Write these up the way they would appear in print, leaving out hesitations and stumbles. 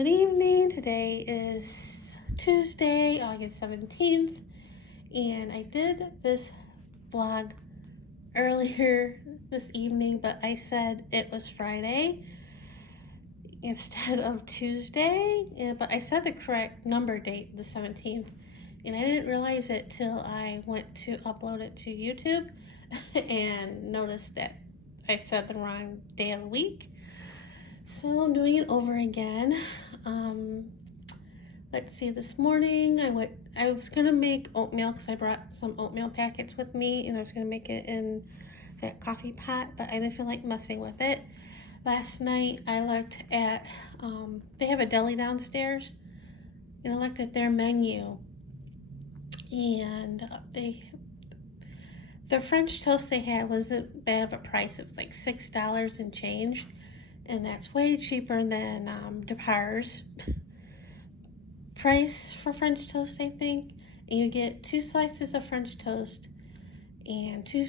Good evening. Today is Tuesday, August 17th, and I did this vlog earlier this evening, but I said it was Friday instead of Tuesday, but I said the correct number date, the 17th, and I didn't realize it till I went to upload it to YouTube and noticed that I said the wrong day of the week. So I'm doing it over again. Let's see, this morning I was gonna make oatmeal because I brought some oatmeal packets with me and I was gonna make it in that coffee pot, but I didn't feel like messing with it. Last night I looked at, they have a deli downstairs, and I looked at their menu, and the French toast they had wasn't bad of a price. It was like $6 and change. And that's way cheaper than DePar's price for French toast, I think. And you get 2 slices of French toast and 2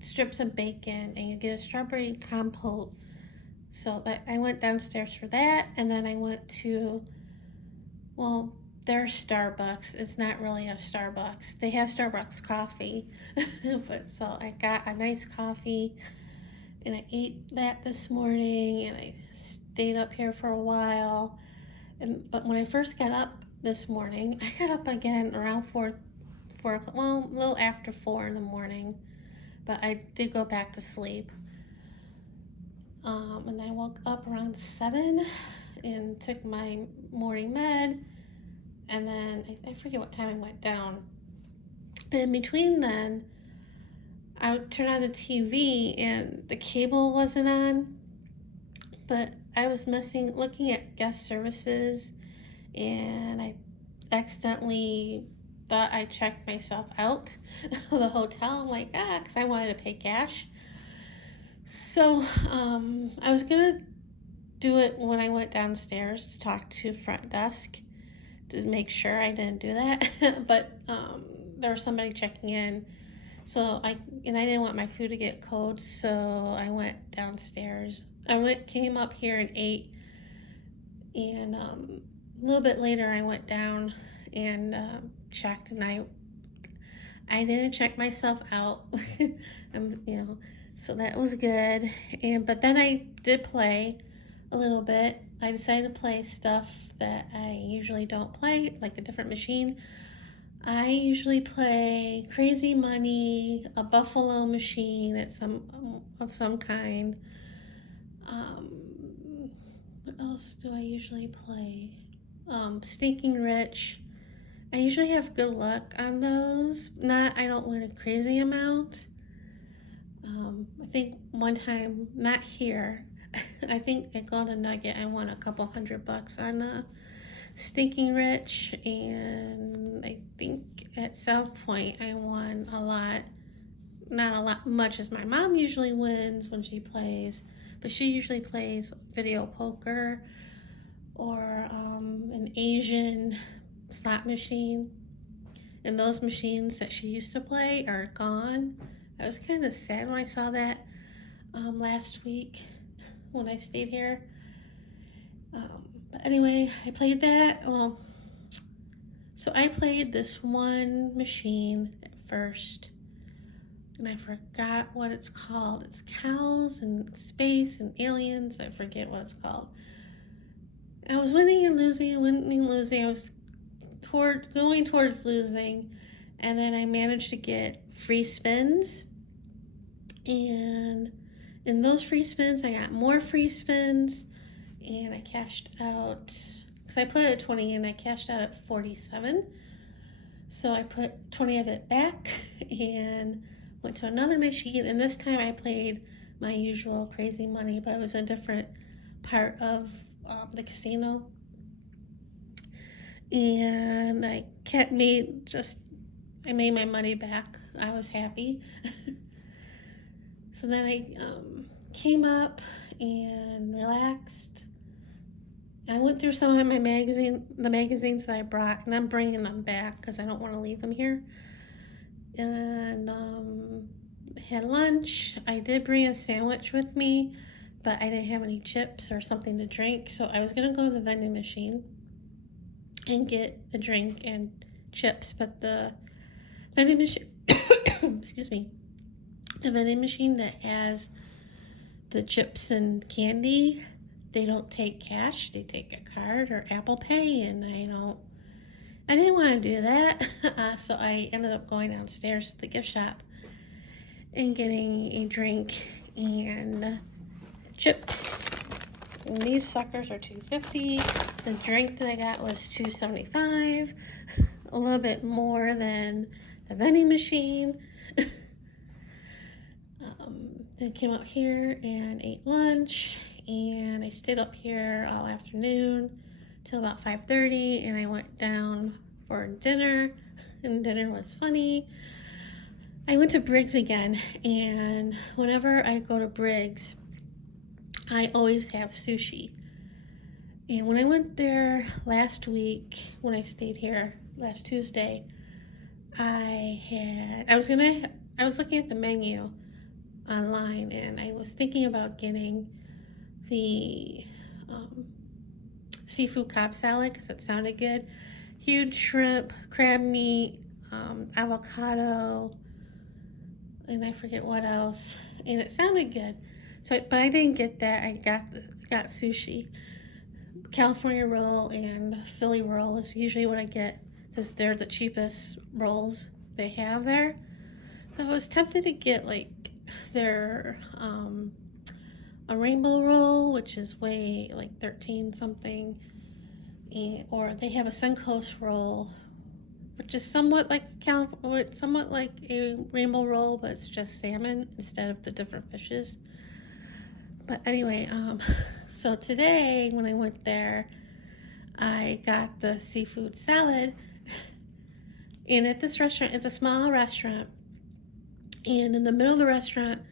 strips of bacon, and you get a strawberry compote. So I went downstairs for that, and then I went to, well, their Starbucks. It's not really a Starbucks. They have Starbucks coffee, but so I got a nice coffee. And I ate that this morning, and I stayed up here for a while. But when I first got up this morning, I got up again around 4 o'clock, well, a little after 4 in the morning. But I did go back to sleep. And I woke up around 7 and took my morning med. And then I forget what time I went down. But in between then, I would turn on the TV and the cable wasn't on, but I was looking at guest services, and I accidentally thought I checked myself out of the hotel. I'm like, because I wanted to pay cash. So I was gonna do it when I went downstairs to talk to front desk to make sure I didn't do that, but there was somebody checking in. So I didn't want my food to get cold, so I went downstairs. Came up here and ate, and a little bit later I went down and checked, and I didn't check myself out. So that was good. But then I did play a little bit. I decided to play stuff that I usually don't play, like a different machine. I usually play Crazy Money, a Buffalo machine of some kind. What else do I usually play? Stinking Rich. I usually have good luck on those. I don't win a crazy amount. I think one time, not here, I think at Golden Nugget I won a couple $100 on the Stinking Rich, and I think at South Point I won a lot. Not much as my mom usually wins when she plays, but she usually plays video poker or an Asian slot machine. And those machines that she used to play are gone. I was kind of sad when I saw that last week when I stayed here. But anyway, I played that. So I played this one machine at first, and I forgot what it's called. It's cows and space and aliens. I forget what it's called. I was winning and losing, winning and losing. I was going towards losing, and then I managed to get free spins. And in those free spins, I got more free spins. And I cashed out, because I put 20 in, I cashed out at 47. So I put 20 of it back and went to another machine. And this time I played my usual Crazy Money, but it was a different part of the casino. And I made my money back. I was happy. So then I came up and relaxed. I went through some of the magazines that I brought, and I'm bringing them back because I don't want to leave them here. And had lunch. I did bring a sandwich with me, but I didn't have any chips or something to drink, so I was gonna go to the vending machine and get a drink and chips, but the vending machine, excuse me, the vending machine that has the chips and candy, they don't take cash, they take a card or Apple Pay, and I didn't want to do that. So I ended up going downstairs to the gift shop and getting a drink and chips. And these suckers are $2.50. The drink that I got was $2.75, a little bit more than the vending machine. Then came up here and ate lunch, and I stayed up here all afternoon till about 5:30, and I went down for dinner, and dinner was funny. I went to Briggs again, and whenever I go to Briggs, I always have sushi. And when I went there last week, when I stayed here last Tuesday, I was looking at the menu online, and I was thinking about getting the seafood Cobb salad because it sounded good. Huge shrimp, crab meat, avocado, and I forget what else. And it sounded good. But I didn't get that. I got sushi. California roll and Philly roll is usually what I get because they're the cheapest rolls they have there. I was tempted to get like their a rainbow roll, which is way like 13 something, or they have a Suncoast roll, which is somewhat like a rainbow roll, but it's just salmon instead of the different fishes. But anyway, so today when I went there, I got the seafood salad, and at this restaurant, it's a small restaurant, and in the middle of the restaurant,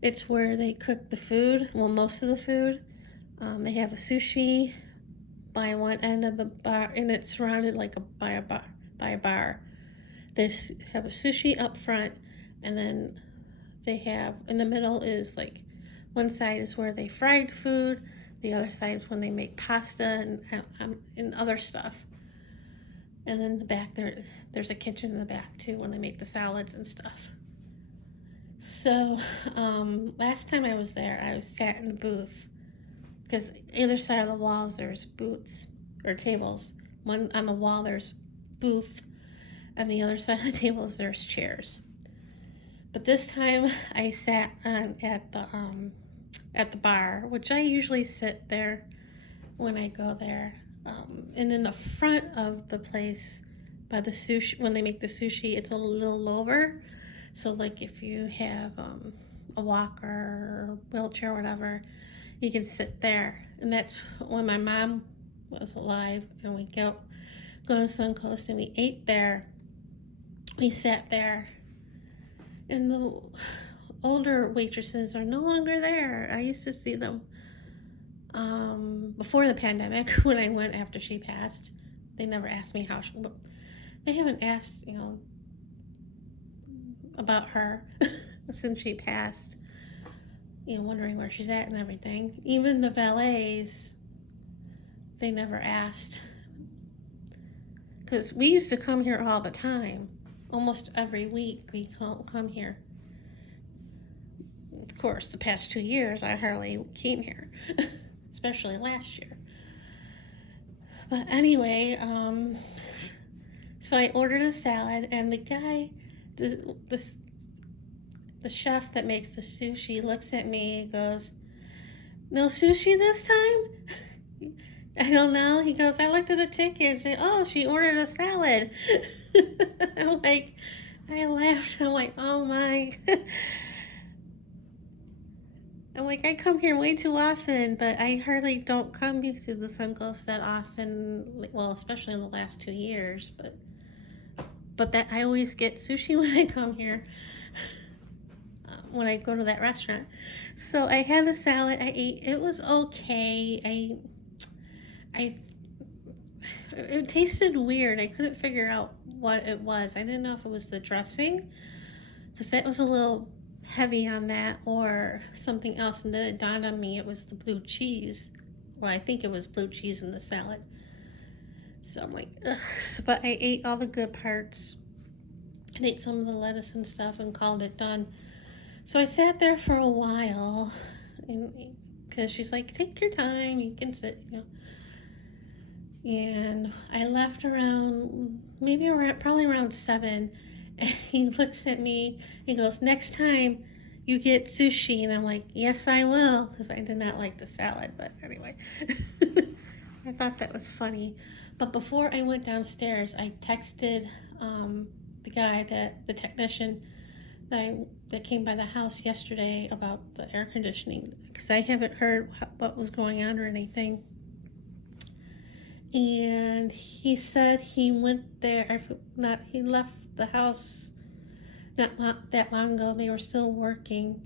it's where they cook the food, well, most of the food. They have a sushi by one end of the bar, and it's surrounded by a bar. They have a sushi up front, and then they have, in the middle is like, one side is where they fried food, the other side is when they make pasta and other stuff. And then the back there's a kitchen in the back too when they make the salads and stuff. So last time I was there, I was sat in a booth because either side of the walls there's booths or tables. One on the wall there's booth, and the other side of the tables there's chairs. But this time I sat at the bar, which I usually sit there when I go there. And in the front of the place by the sushi, when they make the sushi, it's a little lower. So like if you have a walker or wheelchair or whatever, you can sit there. And that's when my mom was alive, and we go to Suncoast and we ate there. We sat there, and the older waitresses are no longer there. I used to see them before the pandemic when I went after she passed. They never asked me how but they haven't asked, about her since she passed, wondering where she's at and everything. Even the valets, they never asked, because we used to come here all the time. Almost every week we come here. Of course, the past 2 years I hardly came here, especially last year. But anyway, so I ordered a salad, and the guy, the chef that makes the sushi, looks at me and goes, "No sushi this time?" I don't know. He goes, "I looked at the ticket. She ordered a salad." I'm like, I laughed. I'm like, oh my. I'm like, I come here way too often, but I hardly don't come to the Suncoast that often. Well, especially in the last 2 years, but that I always get sushi when I come here. When I go to that restaurant. So I had the salad, I ate, it was okay. It tasted weird. I couldn't figure out what it was. I didn't know if it was the dressing, because that was a little heavy on that or something else, and then it dawned on me it was the blue cheese. Well, I think it was blue cheese in the salad. So I'm like, ugh. But I ate all the good parts and ate some of the lettuce and stuff and called it done. So I sat there for a while, because she's like, take your time, you can sit, you know. And I left around, probably around 7. And he looks at me, he goes, next time you get sushi. And I'm like, yes, I will, because I did not like the salad. But anyway, I thought that was funny. But before I went downstairs, I texted the guy, the technician that came by the house yesterday about the air conditioning, because I haven't heard what was going on or anything. And he said he went there, he left the house not that long ago. They were still working,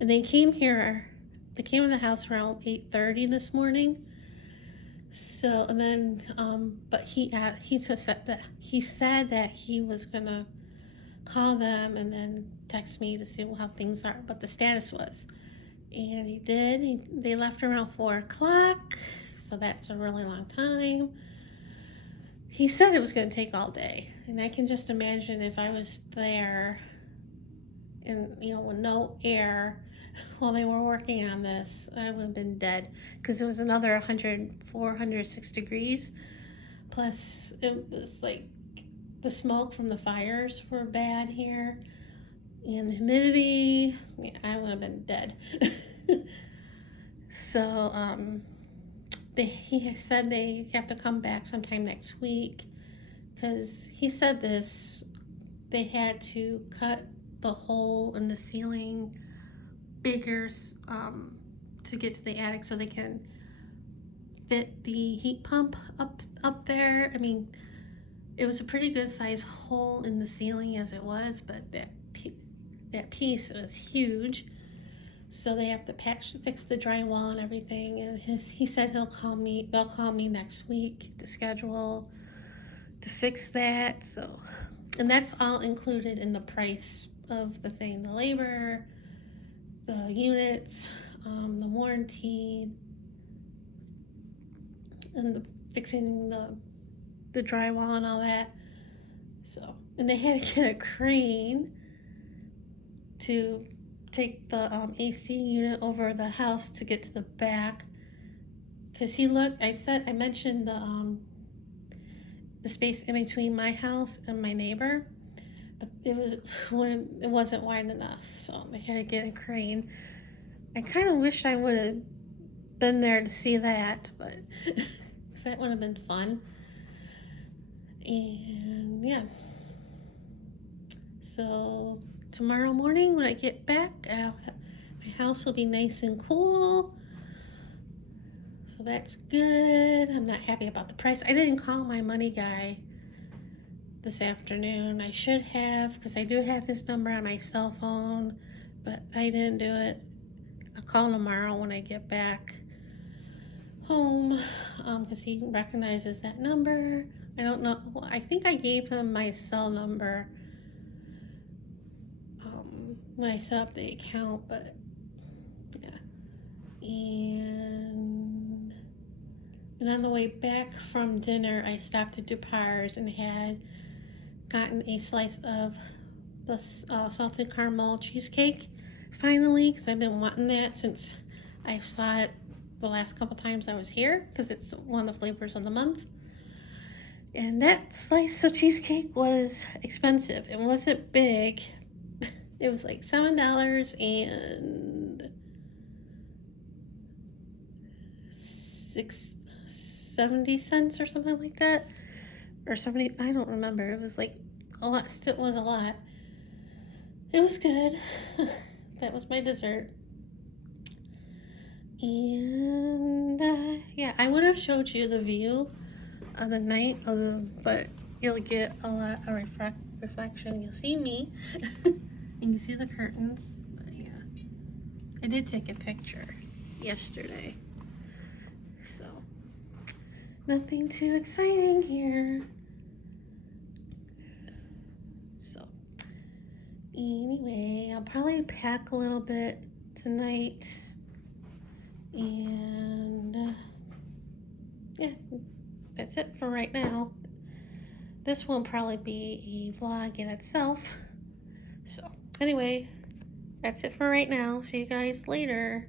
and they came in the house around 8:30 this morning. So, and then, but he said that he was gonna call them and then text me to see how things are, what the status was. And he did. They left around 4 o'clock, so that's a really long time. He said it was going to take all day, and I can just imagine if I was there and, with no air while they were working on this, I would have been dead, because it was another 106 degrees. Plus, it was like the smoke from the fires were bad here, and the humidity. Yeah, I would have been dead. So, he said they have to come back sometime next week, because he said they had to cut the hole in the ceiling bigger to get to the attic so they can fit the heat pump up there. I mean, it was a pretty good size hole in the ceiling as it was, but that piece was huge. So they have to fix the drywall and everything. And he said they'll call me next week to schedule to fix that. So, and that's all included in the price of the thing: the labor, the units, the warranty, and fixing the drywall and all that. So, and they had to get a crane to take the AC unit over the house to get to the back, because I mentioned the space in between my house and my neighbor, but it wasn't wide enough, so they had to get a crane. I kind of wish I would have been there to see that, but because that would have been fun. And yeah, so tomorrow morning when I get back, my house will be nice and cool. So that's good. I'm not happy about the price. I didn't call my money guy this afternoon. I should have, because I do have his number on my cell phone, but I didn't do it. I'll call tomorrow when I get back home, because he recognizes that number. I don't know. I think I gave him my cell number when I set up the account, but yeah. And on the way back from dinner, I stopped at DuPar's and had gotten a slice of the salted caramel cheesecake finally, because I've been wanting that since I saw it the last couple times I was here, because it's one of the flavors of the month. And that slice of cheesecake was expensive. It wasn't big. It was like $7.70 or something like that, or 70. I don't remember. It was like a lot. Still was a lot. It was good. That was my dessert. And yeah, I would have showed you the view of the night, but you'll get a lot of reflection. You'll see me. You can see the curtains. But yeah, I did take a picture yesterday. So nothing too exciting here. So, Anyway, I'll probably pack a little bit tonight. And yeah, that's it for right now. This will probably be a vlog in itself. So anyway, that's it for right now. See you guys later.